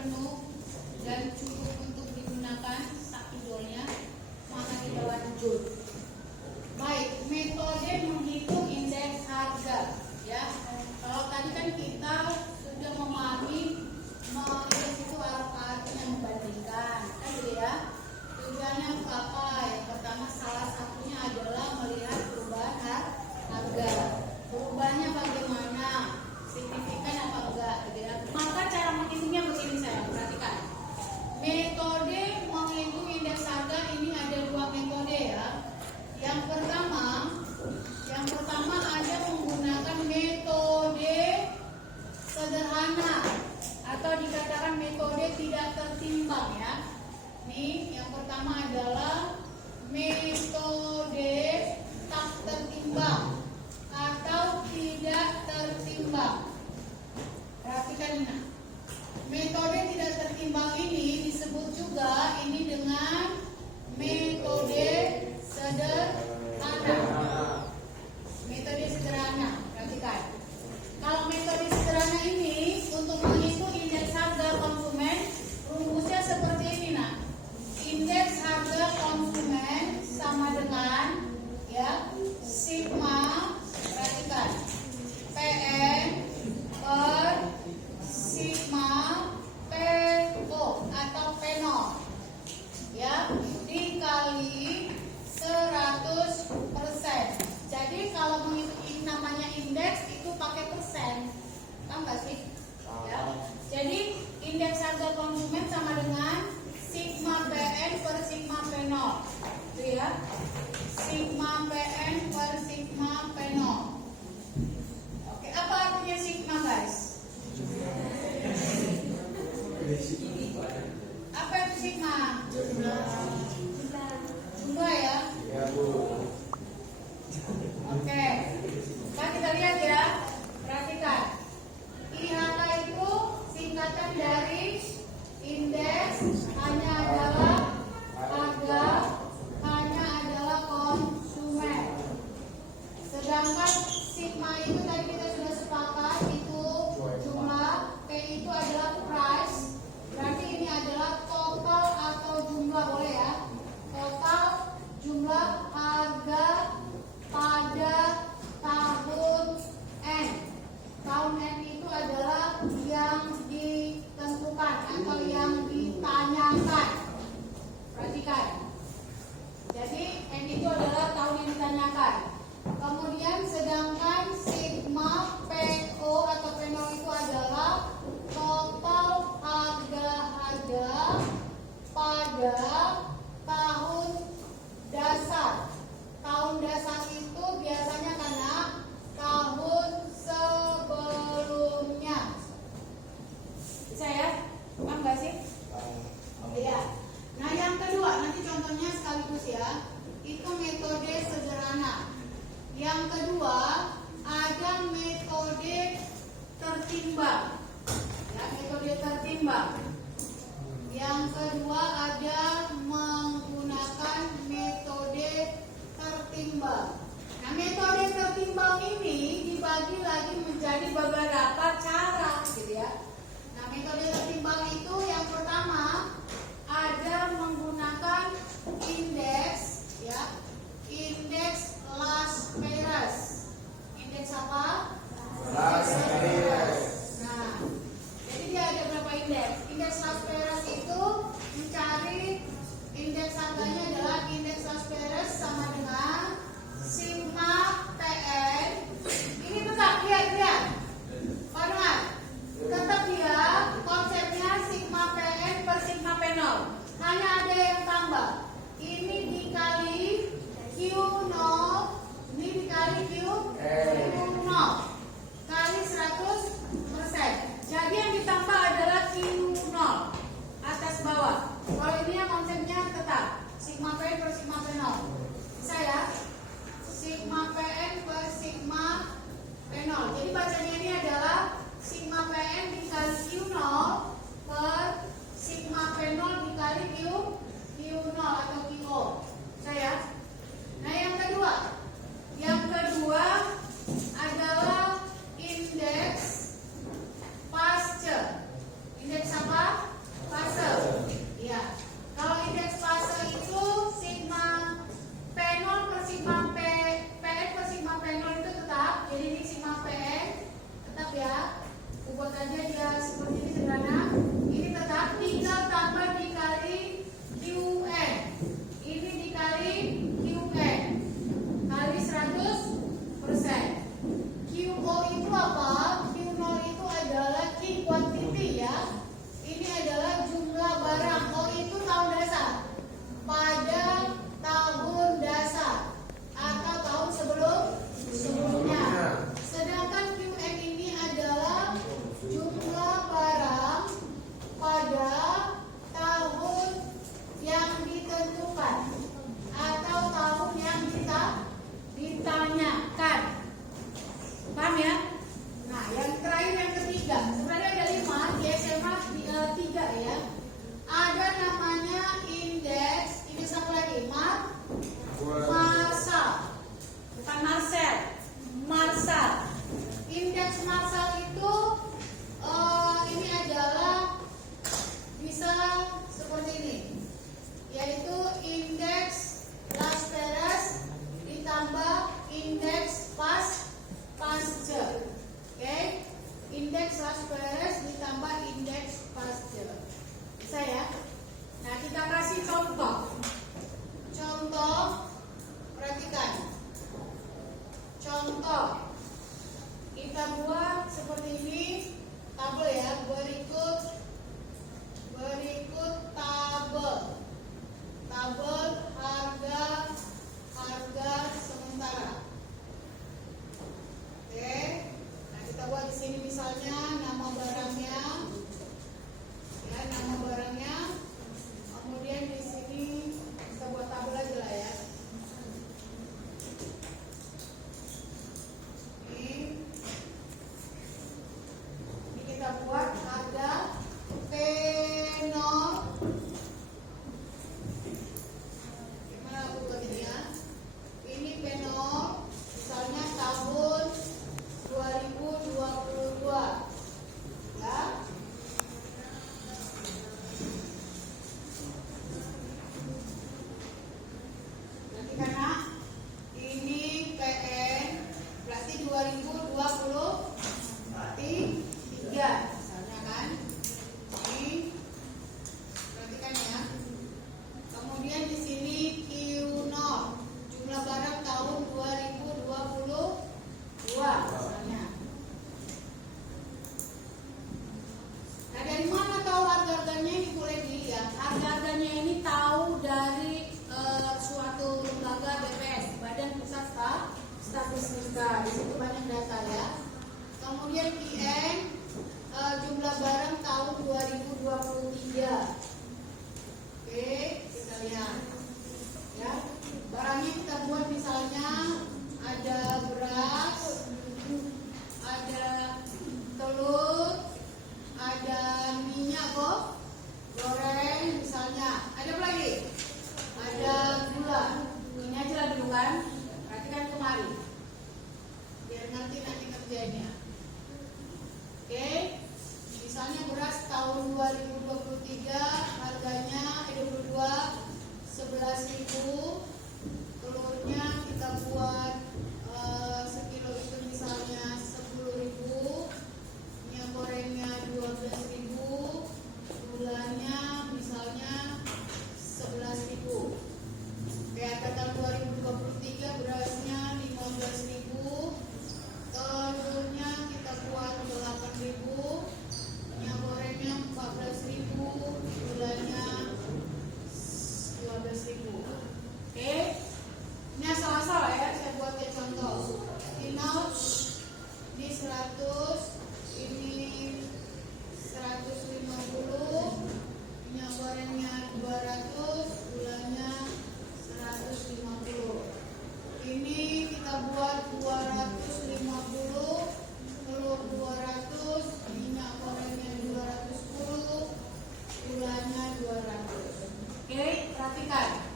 penuh dan cukup untuk digunakan satu joulnya, maka kita lanjut. Baik, metode menghitung indeks harga ya. Kalau tadi kan kita sudah memahami indeks itu artinya membandingkan, kan gitu ya. Tujuannya untuk apa? Yang pertama salah satunya adalah melihat perubahan harga. Perubahannya bagaimana? Signifikan apa enggak gitu ya. Maka cara menghitungnya begini, saya perhatikan. Metode menghitung indeks harga ini ada dua metode ya. Yang pertama ada menggunakan metode sederhana atau dikatakan metode tidak tertimbang ya. Nih, yang pertama adalah metode tak tertimbang atau tidak tertimbang. Perhatikan ini. Metode tidak tertimbang ini disebut juga ini dengan metode sederhana. Metode sederhana, perhatikan. Kalau metode sederhana ini untuk menghitung indeks harga konsumen, rumusnya seperti ini nah. Indeks harga konsumen sama dengan ya sigma, perhatikan, PN per sigma PO atau P0 ya dikali 100%. Jadi kalau menghitung namanya indeks itu pakai persen, tahu nggak sih? Ya. Jadi indeks harga konsumen sama dengan sigma PN per sigma P0, itu ya. Sigma PN per sigma P0. Oke, apa artinya sigma guys? Apa itu sigma? Jumlah ya? Ya, Bu. Oke, mari kita lihat ya. Perhatikan. IHK itu singkatan dari indeks hanya adalah harga, hanya adalah konsumen. Sedangkan sigma itu tadi kita sudah sepakat itu jumlah, P itu adalah price. Berarti ini adalah total atau jumlah, boleh ya? Total jumlah harga pada tahun N. Tahun N itu adalah yang ditentukan atau yang ditanyakan. Perhatikan. Jadi N itu adalah tahun yang ditanyakan. Kemudian sedangkan sigma PO atau P0 itu adalah total harga-harga pada tahun dasar. Tahun dasar itu biasanya karena tahun sebelumnya. Bisa ya? Paham nggak sih? Iya. Nah yang kedua, nanti contohnya sekaligus ya. Itu metode sederhana. Yang kedua, ada metode tertimbang. Ya, metode tertimbang. Yang kedua ada menggunakan metode tertimbang. Nah, metode tertimbang ini dibagi lagi menjadi beberapa cara, gitu ya. Nah, metode tertimbang itu yang pertama ada menggunakan indeks, ya, indeks Las Vegas. Indeks apa? Las Vegas. Nah, jadi dia ada berapa indeks? Indeks Las Vegas itu mencari indeks harganya adalah indeks Las Vegas sama dengan sigma PN. Ini tetap lihat. Padahal tetap dia konsepnya sigma PN per sigma P0. Hanya ada yang tambah. Ini dikali Q0, ini dikali Q0 kali 100%. Jadi yang ditambah adalah Q0. 2023. Oke, kita lihat ya. Barangnya kita buat misalnya ada beras, ada telur, ada minyak goreng misalnya. Ada apa lagi? Ada gula. Ini aja lah dulu kan. Perhatikan kemari. Biar nanti kerjanya. Oke. Misalnya beras tahun 2023 harganya 11.000. Telurnya kita buat sekilo itu misalnya 10.000. Minyak gorengnya 12.000. Gulanya misalnya 11.000. Oke, tahun 2023 berasnya 15.000. Telurnya kita buat 8.000. Minyak gorengnya 14.000. Gulanya 12.000. Oke, ini asal-asal ya, saya buat kayak contoh. Ini 100, ini 150, minyak gorengnya 200, gulanya 150. Ini kita buat 250, telur 200, minyak gorengnya 210, gulanya 200. Oke, perhatikan.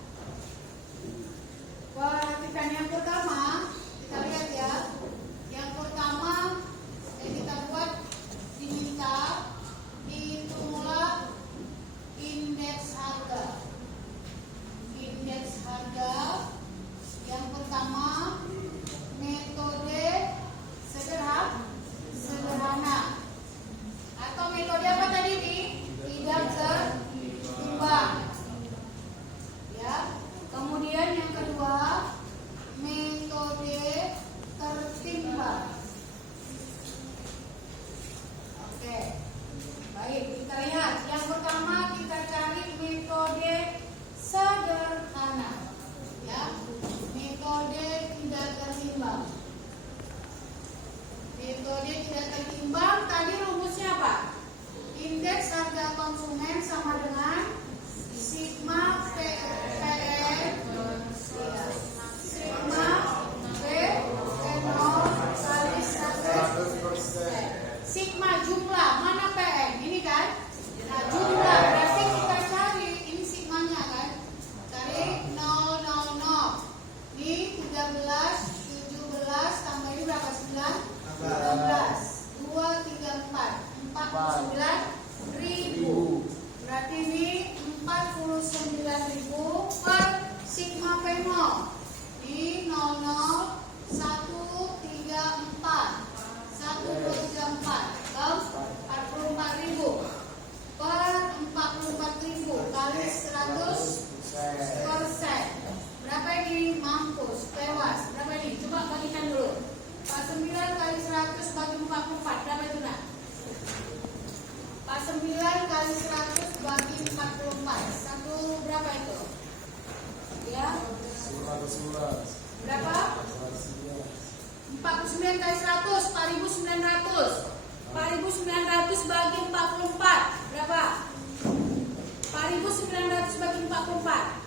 Perhatikan yang pertama, kita lihat ya. Yang pertama yang kita buat diminta hitunglah indeks harga. Indeks harga yang pertama metode sederhana atau metode apa tadi nih? Tidak seimbang. Ya. Kemudian yang kedua metode tertimbang. Oke. Baik, kita lihat. Yang pertama kita cari metode sederhana. Ya. Metode tidak tertimbang. Metode tidak tertimbang tadi rumusnya apa? Indeks harga konsumen sama dengan sigma PN sigma P0 kali 100%. Sigma jumlah, mana PN? Ini kan? Nah, jumlah berarti kita cari ini sigmanya kan? Cari 000. Ini 13, 17 tambah ini berapa? 9? 12. 2, 3, 4. 49.000. Berarti ini 49.000 per sigma P0. Ini 00, 1, 3, 4. 1, 2, 3, 4. 44.000 per 44.000 kali 100%. Berapa ini? Mampus, tewas. Berapa ini? Coba bagikan dulu. 49 kali 100 bagi 44. Berapa itu nak? 49 kali 100 bagi 44. Satu berapa itu? Ya. 11. Berapa? 49 kali 100, 4.900. 4.900 bagi 44. Berapa? 4.900 bagi 44.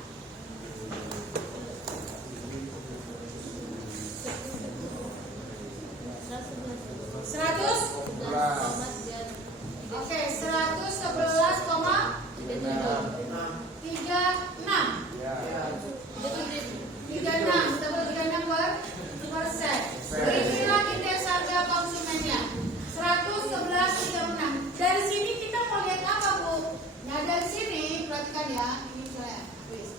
100? Oke, 111,36. 36, double 36 persen. Inilah indeks harga konsumennya. 111,36. Dari sini kita mau lihat apa, Bu? Nah, dari sini perhatikan ya, ini saya tulis.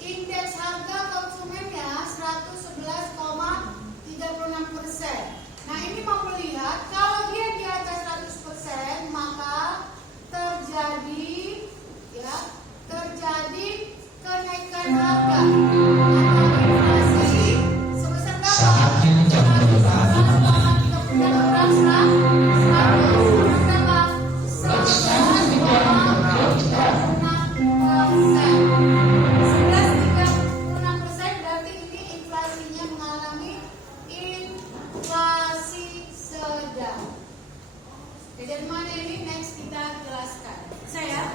Indeks harga konsumennya 111,36%. Nah, ini mau melihat kalau dia di atas 100%, maka terjadi kenaikan harga. Inflasi sebesar berapa? 11,36%. Kejadian mana ini next kita jelaskan. Saya